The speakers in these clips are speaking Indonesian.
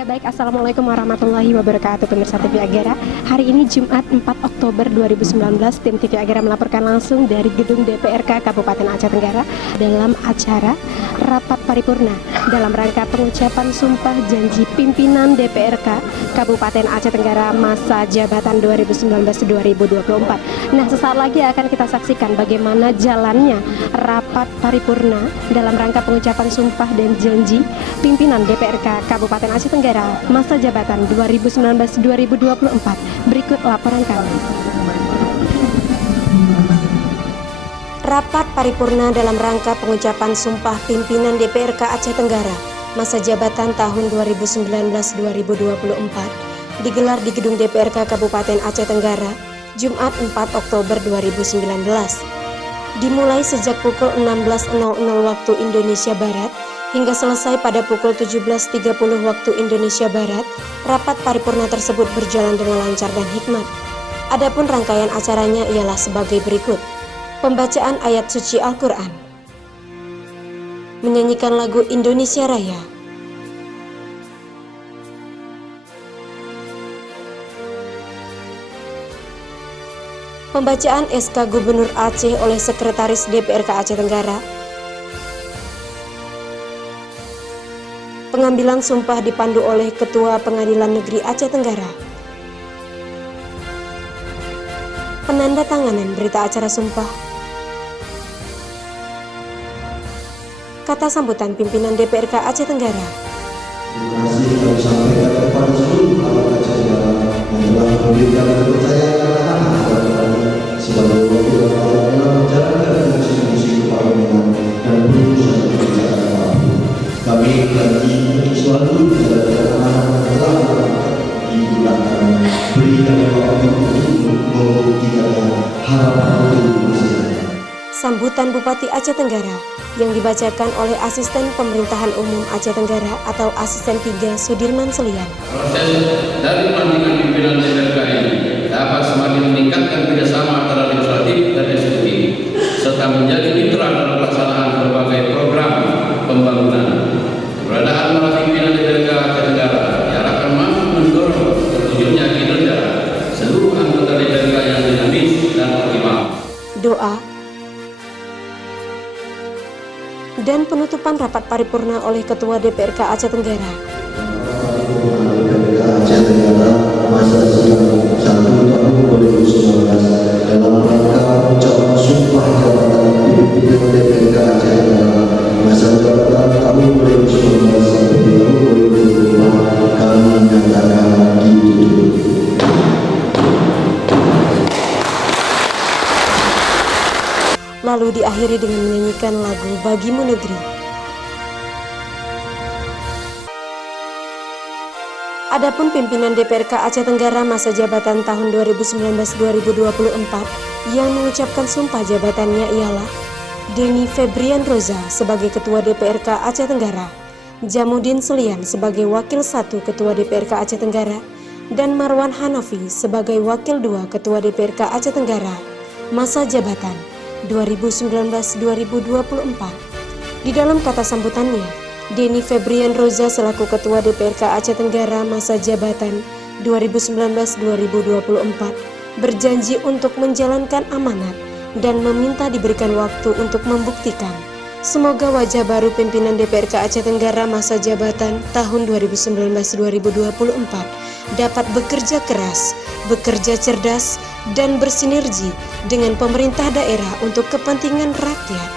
Ya baik, Assalamualaikum warahmatullahi wabarakatuh pemirsa TV Agera. Hari ini Jumat 4 Oktober 2019, tim TV Agera melaporkan langsung dari gedung DPRK Kabupaten Aceh Tenggara dalam acara rapat paripurna dalam rangka pengucapan sumpah janji pimpinan DPRK Kabupaten Aceh Tenggara masa jabatan 2019-2024. Nah, sesaat lagi akan kita saksikan bagaimana jalannya rapat paripurna dalam rangka pengucapan sumpah dan janji pimpinan DPRK Kabupaten Aceh Tenggara masa jabatan 2019-2024. Berikut laporan kami. Rapat paripurna dalam rangka pengucapan sumpah pimpinan DPRK Aceh Tenggara masa jabatan tahun 2019-2024 digelar di gedung DPRK Kabupaten Aceh Tenggara Jumat 4 Oktober 2019. Dimulai sejak pukul 16.00 waktu Indonesia Barat hingga selesai pada pukul 17.30 waktu Indonesia Barat, rapat paripurna tersebut berjalan dengan lancar dan hikmat. Adapun rangkaian acaranya ialah sebagai berikut. Pembacaan ayat suci Al-Quran, menyanyikan lagu Indonesia Raya, pembacaan SK Gubernur Aceh oleh Sekretaris DPRK Aceh Tenggara, pengambilan sumpah dipandu oleh Ketua Pengadilan Negeri Aceh Tenggara, penandatanganan berita acara sumpah, kata sambutan pimpinan DPRK Aceh Tenggara. Terima kasih kami sampaikan kepada seluruh rakyat Aceh Tenggara yang telah memberikan kepercayaan kepada kami sebagai wakil rakyat dalam menjalankan fungsi-fungsi keparlemenan dan berurusan kebijakan apapun. Kami janji untuk selalu menjalankan amanah yang telah digunakan, berikan waktu untuk membuktikan harapan itu masih ada. Sambutan Bupati Aceh Tenggara yang dibacakan oleh Asisten Pemerintahan Umum Aceh Tenggara atau Asisten 3 Sudirman Selian. Proses dari pelantikan pimpinan DPRK ini dapat semakin meningkatkan kerjasama antara legislatif dan eksekutif serta menjadi mitra dalam pelaksanaan berbagai program pembangunan. Keberadaan para pimpinan DPRK Aceh Tenggara diharapkan mampu mendorong terwujudnya kinerja seluruh anggota DPRK yang dinamis dan optimal. Doa dan penutupan rapat paripurna oleh Ketua DPRK Aceh Tenggara. DPRK Aceh Tenggara masa sidang 1 tahun 2019 dalam rangka pengucapan sumpah jabatan pimpinan DPRK Aceh Tenggara masa jabatan tahun 2019 sampai tahun 2024 kami menyatakan ditutup. Lalu diakhiri dengan menyanyikan lagu Bagimu Negeri. Adapun pimpinan DPRK Aceh Tenggara masa jabatan tahun 2019-2024 yang mengucapkan sumpah jabatannya ialah Denny Febrian Roza sebagai Ketua DPRK Aceh Tenggara, Jamudin Selian sebagai Wakil 1 Ketua DPRK Aceh Tenggara, dan Marwan Hanafi sebagai Wakil 2 Ketua DPRK Aceh Tenggara masa jabatan 2019-2024. Di dalam kata sambutannya, Denny Febrian Roza selaku Ketua DPRK Aceh Tenggara masa jabatan 2019-2024 berjanji untuk menjalankan amanat dan meminta diberikan waktu untuk membuktikan. Semoga wajah baru pimpinan DPRK Aceh Tenggara masa jabatan tahun 2019-2024 dapat bekerja keras, bekerja cerdas, dan bersinergi dengan pemerintah daerah untuk kepentingan rakyat.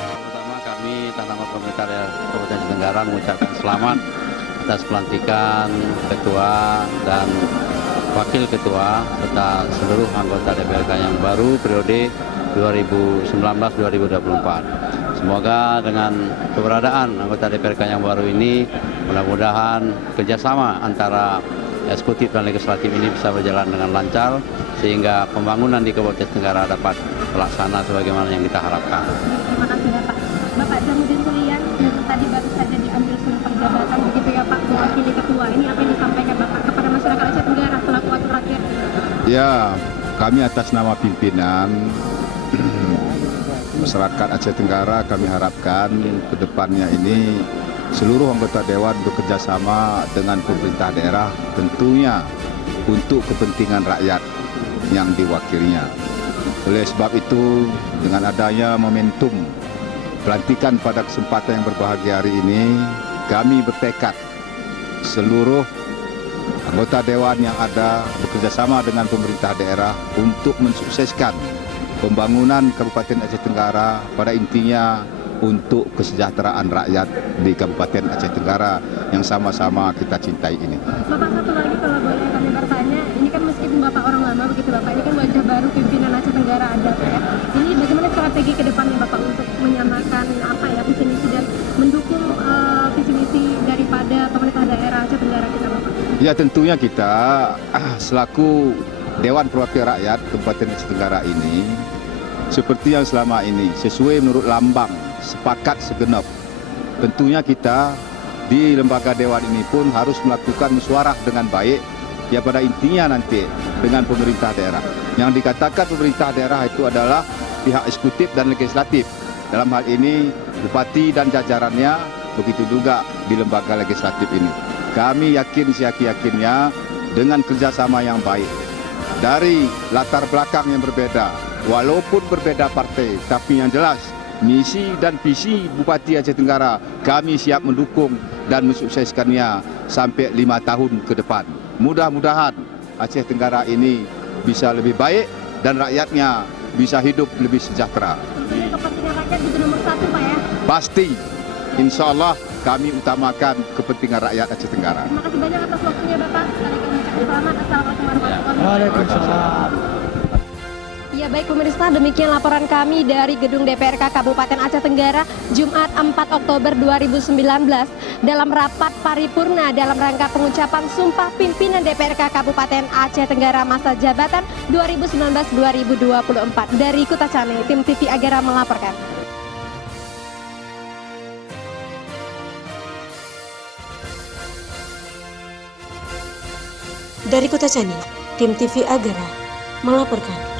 Pertama kami Tanah Pemerintah Daerah Kabupaten Aceh Tenggara mengucapkan selamat atas pelantikan Ketua dan Wakil Ketua serta seluruh anggota DPRK yang baru periode 2019-2024. Semoga dengan keberadaan anggota DPRK yang baru ini, mudah-mudahan kerjasama antara eksekutif dan legislatif ini bisa berjalan dengan lancar, sehingga pembangunan di Kabupaten Tenggara dapat terlaksana sebagaimana yang kita harapkan. Terima kasih Bapak. Bapak Jamudin Selian yang tadi baru saja diambil sumpah jabatan begitu ya Pak, mewakili ketua. Ini apa yang disampaikan Bapak kepada masyarakat Aceh Tenggara selaku wakil rakyat? Ya, kami atas nama pimpinan masyarakat Aceh Tenggara kami harapkan ke depannya ini seluruh anggota Dewan bekerja sama dengan pemerintah daerah tentunya untuk kepentingan rakyat yang diwakilinya. Oleh sebab itu, dengan adanya momentum pelantikan pada kesempatan yang berbahagia hari ini, kami bertekad seluruh anggota Dewan yang ada bekerjasama dengan pemerintah daerah untuk mensukseskan pembangunan Kabupaten Aceh Tenggara pada intinya untuk kesejahteraan rakyat di Kabupaten Aceh Tenggara yang sama-sama kita cintai ini. Bapak, satu lagi kalau boleh kami bertanya, ini kan meskipun Bapak orang lama begitu Bapak, ini kan wajah baru pimpinan Aceh Tenggara ada Pak ya. Ini bagaimana strategi ke depannya Bapak untuk menyamakan visi misi dan mendukung visi misi daripada pemerintah daerah Aceh Tenggara kita Bapak? Ya tentunya kita selaku Dewan Perwakilan Rakyat Kabupaten Aceh Tenggara ini seperti yang selama ini sesuai menurut lambang sepakat segenap. Tentunya kita di lembaga Dewan ini pun harus melakukan musyawarah dengan baik ya pada intinya nanti dengan pemerintah daerah. Yang dikatakan pemerintah daerah itu adalah pihak eksekutif dan legislatif. Dalam hal ini bupati dan jajarannya, begitu juga di lembaga legislatif ini. Kami yakin seyakin-yakinnya dengan kerjasama yang baik dari latar belakang yang berbeda, walaupun berbeda partai, tapi yang jelas misi dan visi Bupati Aceh Tenggara kami siap mendukung dan mensukseskannya sampai 5 tahun ke depan. Mudah-mudahan Aceh Tenggara ini bisa lebih baik dan rakyatnya bisa hidup lebih sejahtera. Tentunya kepentingan rakyat itu nomor satu Pak ya? Pasti, insya Allah kami utamakan kepentingan rakyat Aceh Tenggara. Terima kasih banyak atas waktunya Bapak. Kami ucapkan selamat. Assalamualaikum warahmatullahi wabarakatuh. Waalaikumsalam. Ya baik pemirsa, demikian laporan kami dari Gedung DPRK Kabupaten Aceh Tenggara Jumat 4 Oktober 2019 dalam rapat paripurna dalam rangka pengucapan Sumpah Pimpinan DPRK Kabupaten Aceh Tenggara masa jabatan 2019-2024. Dari Kutacane, tim TV Agera melaporkan. Dari Kutacane, tim TV Agera melaporkan.